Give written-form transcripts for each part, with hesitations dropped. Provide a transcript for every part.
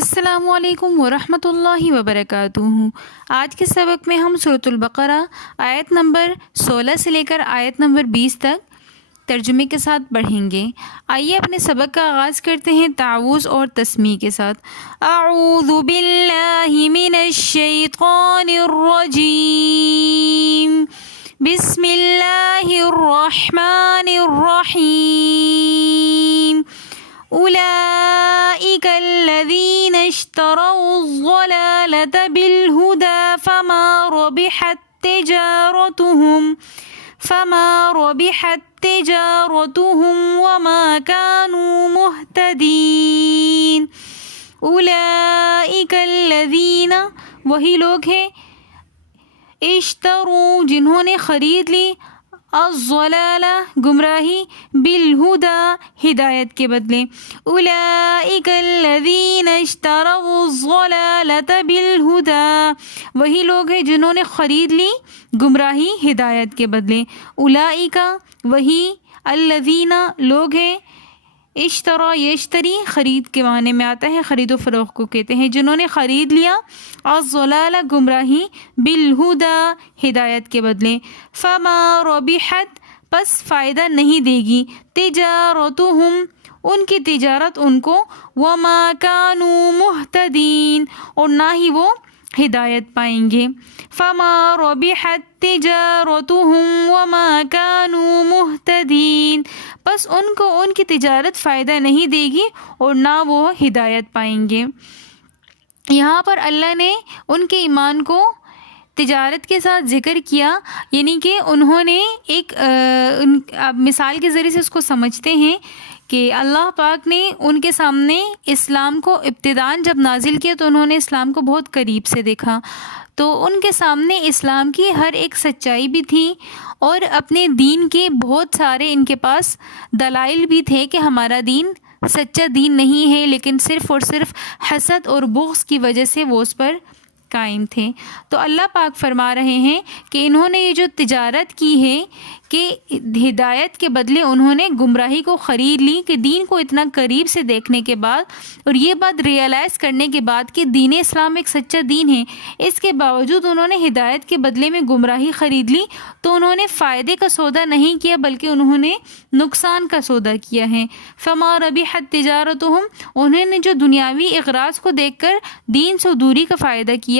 السلام علیکم ورحمۃ اللہ وبرکاتہ۔ آج کے سبق میں ہم سورۃ البقرہ آیت نمبر 16 سے لے کر آیت نمبر 20 تک ترجمے کے ساتھ پڑھیں گے۔ آئیے اپنے سبق کا آغاز کرتے ہیں تعوذ اور تسمیع کے ساتھ۔ اعوذ باللہ من الشیطان الرجیم، بسم اللہ الرحمن الرحیم۔ أولئك الذين اشتروا الضلالة بالهدى فما ربحت تجارتهم وما كانوا مهتدين۔ أولئك الذين، وہی لوگ ہیں، اشتروا جنہوں نے خرید لی، الضلالہ گمراہی، بالہدی ہدایت کے بدلے۔ اولئک الذین اشتروا الضلالۃ بالہدی، وہی لوگ ہیں جنہوں نے خرید لی گمراہی ہدایت کے بدلے۔ اولئک وہی، الذین لوگ ہیں، اشترا یشتری خرید کے معنی میں آتا ہے، خرید و فروخت کو کہتے ہیں، جنہوں نے خرید لیا الضلالہ گمراہی، بالہدی ہدایت کے بدلے۔ فما ربحت پس فائدہ نہیں دے گی، تجارتہم ان کی تجارت ان کو، وما کانوا مہتدین اور نہ ہی وہ ہدایت پائیں گے۔ فما ربحت تجارتہم وما کانوا مہتدین، پس ان کو ان کی تجارت فائدہ نہیں دے گی اور نہ وہ ہدایت پائیں گے۔ یہاں پر اللہ نے ان کے ایمان کو تجارت کے ساتھ ذکر کیا، یعنی کہ انہوں نے ایک مثال کے ذریعے سے اس کو سمجھتے ہیں کہ اللہ پاک نے ان کے سامنے اسلام کو ابتداً جب نازل کیا تو انہوں نے اسلام کو بہت قریب سے دیکھا، تو ان کے سامنے اسلام کی ہر ایک سچائی بھی تھی اور اپنے دین کے بہت سارے ان کے پاس دلائل بھی تھے کہ ہمارا دین سچا دین نہیں ہے، لیکن صرف اور صرف حسد اور بغض کی وجہ سے وہ اس پر قائم تھے۔ تو اللہ پاک فرما رہے ہیں کہ انہوں نے یہ جو تجارت کی ہے کہ ہدایت کے بدلے انہوں نے گمراہی کو خرید لی، کہ دین کو اتنا قریب سے دیکھنے کے بعد اور یہ بات ریئلائز کرنے کے بعد کہ دین اسلام ایک سچا دین ہے، اس کے باوجود انہوں نے ہدایت کے بدلے میں گمراہی خرید لی، تو انہوں نے فائدے کا سودا نہیں کیا بلکہ انہوں نے نقصان کا سودا کیا ہے۔ فما ربحت تجارتہم، انہوں نے جو دنیاوی اغراض کو دیکھ کر دین سے دوری کا فائدہ کیا،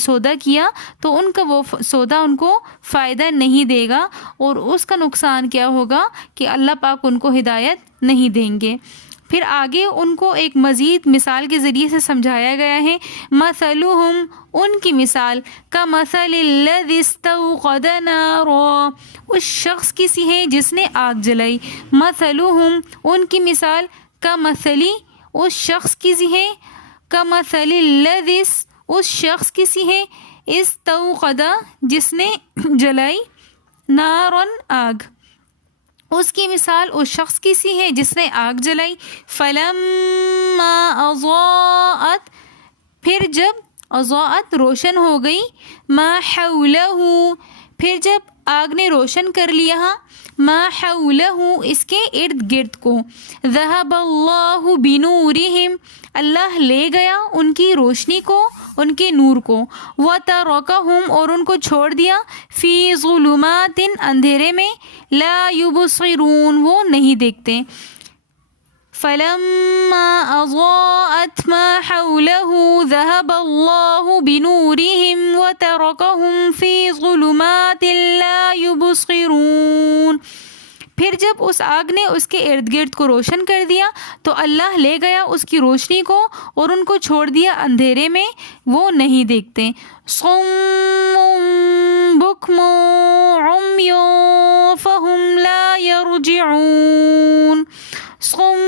سودا کیا، تو ان کا وہ سودا ان کو فائدہ نہیں دے گا، اور اس کا نقصان کیا ہوگا کہ اللہ پاک ان کو ہدایت نہیں دیں گے۔ پھر آگے ان کو ایک مزید مثال کے ذریعے سے سمجھایا گیا ہے، مثلہم ان کی مثال، کمثل الذی استوقد نارا اس شخص کی سی ہے جس نے آگ جلائی، مثلہم ان کی مثال، کمثلی اس شخص کی سی ہے، کمثل الذی اس شخص کی سی ہے، استوقد جس نے جلائی، نارن آگ اس کی مثال اس شخص کی سی ہے جس نے آگ جلائی، فلما اضاءت پھر جب اضاءت روشن ہو گئی، ما حولہ پھر جب آگ نے روشن کر لیا ما حولہ اس کے ارد گرد کو، ذہب اللہ بنورہم اللہ لے گیا ان کی روشنی کو، ان کے نور کو، وترکہم اور ان کو چھوڑ دیا، فی ظلمات اندھیرے میں، لا یبصرون وہ نہیں دیکھتے۔ فلما اضاءت ما حولہ ذہب اللہ بنورہم وترکہم فی ظلمات لا یبصرون پھر جب اس آگ نے اس کے ارد گرد کو روشن کر دیا تو اللہ لے گیا اس کی روشنی کو اور ان کو چھوڑ دیا اندھیرے میں، وہ نہیں دیکھتے۔ صم بکم عمی فہم لا یرجعون صم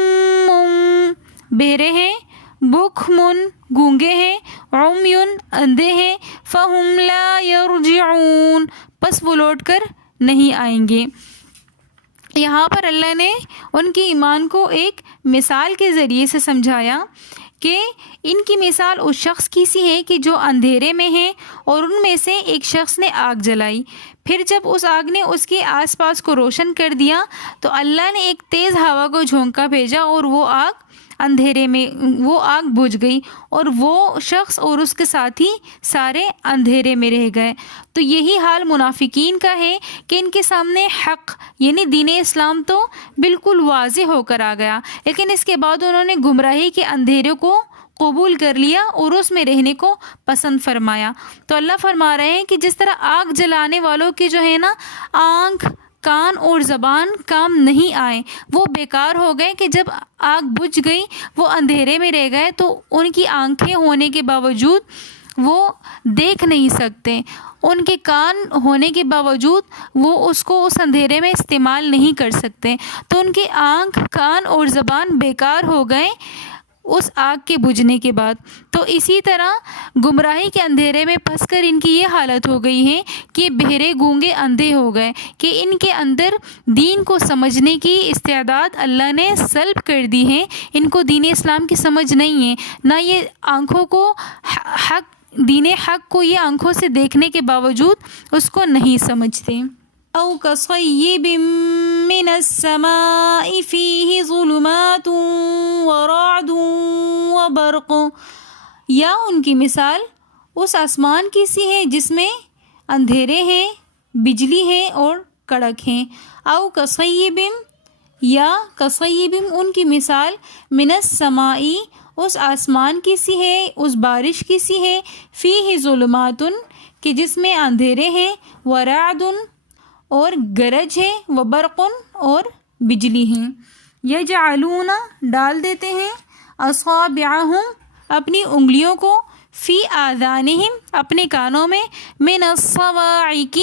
بہرے ہیں، بکمن گونگے ہیں، عمیٌ اندھے ہیں، فہم لا یرجعون پس وہ لوٹ کر نہیں آئیں گے۔ یہاں پر اللہ نے ان کی ایمان کو ایک مثال کے ذریعے سے سمجھایا کہ ان کی مثال اس شخص کی سی ہے کہ جو اندھیرے میں ہے اور ان میں سے ایک شخص نے آگ جلائی، پھر جب اس آگ نے اس کے آس پاس کو روشن کر دیا تو اللہ نے ایک تیز ہوا کو جھونکا بھیجا اور وہ آگ اندھیرے میں وہ آگ بجھ گئی اور وہ شخص اور اس کے ساتھی سارے اندھیرے میں رہ گئے۔ تو یہی حال منافقین کا ہے کہ ان کے سامنے حق یعنی دین اسلام تو بالکل واضح ہو کر آ گیا، لیکن اس کے بعد انہوں نے گمراہی کے اندھیرے کو قبول کر لیا اور اس میں رہنے کو پسند فرمایا۔ تو اللہ فرما رہے ہیں کہ جس طرح آگ جلانے والوں کی جو ہے نا آنکھ، کان اور زبان کام نہیں آئے، وہ بیکار ہو گئے کہ جب آگ بجھ گئی وہ اندھیرے میں رہ گئے، تو ان کی آنکھیں ہونے کے باوجود وہ دیکھ نہیں سکتے، ان کے کان ہونے کے باوجود وہ اس کو اس اندھیرے میں استعمال نہیں کر سکتے، تو ان کی آنکھ، کان اور زبان بیکار ہو گئے اس آگ کے بجھنے کے بعد۔ تو اسی طرح گمراہی کے اندھیرے میں پھنس کر ان کی یہ حالت ہو گئی ہے کہ بہرے گونگے اندھے ہو گئے، کہ ان کے اندر دین کو سمجھنے کی استعداد اللہ نے سلب کر دی ہے، ان کو دین اسلام کی سمجھ نہیں ہے، نہ یہ آنکھوں کو دین حق کو یہ آنکھوں سے دیکھنے کے باوجود اس کو نہیں سمجھتے۔ او کصیب من السماء فیہ ظلمات ورعد وبرق، یا ان کی مثال اس آسمان کی سی ہے جس میں اندھیرے ہیں، بجلی ہے اور کڑک ہیں۔ او کصیب، یا کصیب ان کی مثال من السماء اس آسمان کی سی ہے، اس بارش کی سی ہے، فیہ ظلمات کہ جس میں اندھیرے ہیں، ورعد اور گرج ہے، وبرق اور بجلی ہیں۔ یجعلون ڈال دیتے ہیں، اصابعہم اپنی انگلیوں کو، فی آذانہم اپنے کانوں میں، من الصواعق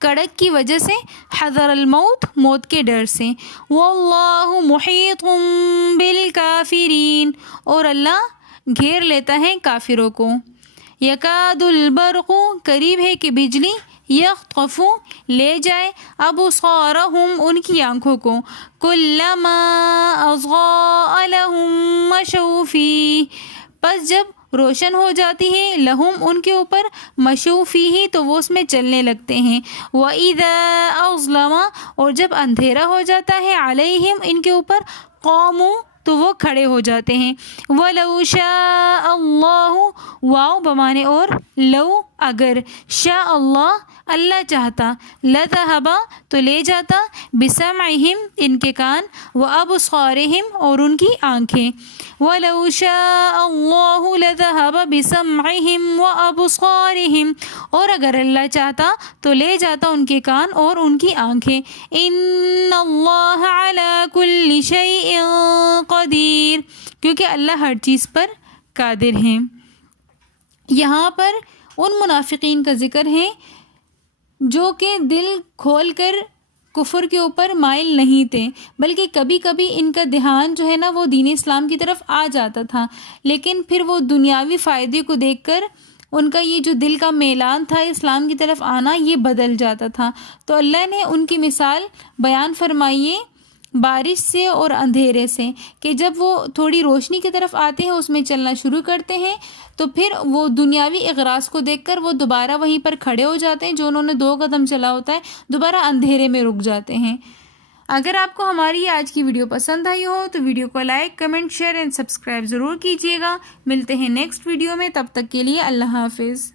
کڑک کی وجہ سے، حذر الموت موت کے ڈر سے، واللہ محیط بالکافرین اور اللہ گھیر لیتا ہے کافروں کو۔ یکاد البرق قریب ہے کہ بجلی، یخطف لے جائے، ابصارہم ان کی آنکھوں کو، کلما اضاء لہم مشوا فیہ پس جب روشن ہو جاتی ہے، لہم ان کے اوپر، مشوا فیہ تو وہ اس میں چلنے لگتے ہیں، وَإِذَا أَظْلَمَ اور جب اندھیرا ہو جاتا ہے، علیہم ان کے اوپر، قاموا تو وہ کھڑے ہو جاتے ہیں۔ وَلَوْ شَاءَ اللَّهُ واو بمانے اور، لو اگر، شاء اللہ اللہ چاہتا، لذہب تو لے جاتا، بسمعہم ان کے کان، وابصارہم اور ان کی آنکھیں۔ وَلَوْ شَاءَ اللَّهُ لَذَهَبَ بِسَمْعِهِمْ وَأَبْصَارِهِمْ اور اگر اللہ چاہتا تو لے جاتا ان کے کان اور ان کی آنکھیں۔ إِنَّ اللَّهَ عَلَى كُلِّ شَيْءٍ قَدِيرٌ کیونکہ اللہ ہر چیز پر قادر ہیں۔ یہاں پر ان منافقین کا ذکر ہے جو کہ دل کھول کر کفر کے اوپر مائل نہیں تھے، بلکہ کبھی کبھی ان کا دھیان جو ہے نا وہ دین اسلام کی طرف آ جاتا تھا، لیکن پھر وہ دنیاوی فائدے کو دیکھ کر ان کا یہ جو دل کا میلان تھا اسلام کی طرف آنا یہ بدل جاتا تھا۔ تو اللہ نے ان کی مثال بیان فرمائی ہے بارش سے اور اندھیرے سے، کہ جب وہ تھوڑی روشنی کی طرف آتے ہیں، اس میں چلنا شروع کرتے ہیں، تو پھر وہ دنیاوی اغراض کو دیکھ کر وہ دوبارہ وہیں پر کھڑے ہو جاتے ہیں، جو انہوں نے 2 قدم چلا ہوتا ہے دوبارہ اندھیرے میں رک جاتے ہیں۔ اگر آپ کو ہماری آج کی ویڈیو پسند آئی ہو تو ویڈیو کو like, comment, share and subscribe ضرور کیجیے گا۔ ملتے ہیں نیکسٹ ویڈیو میں، تب تک کے لیے اللہ حافظ۔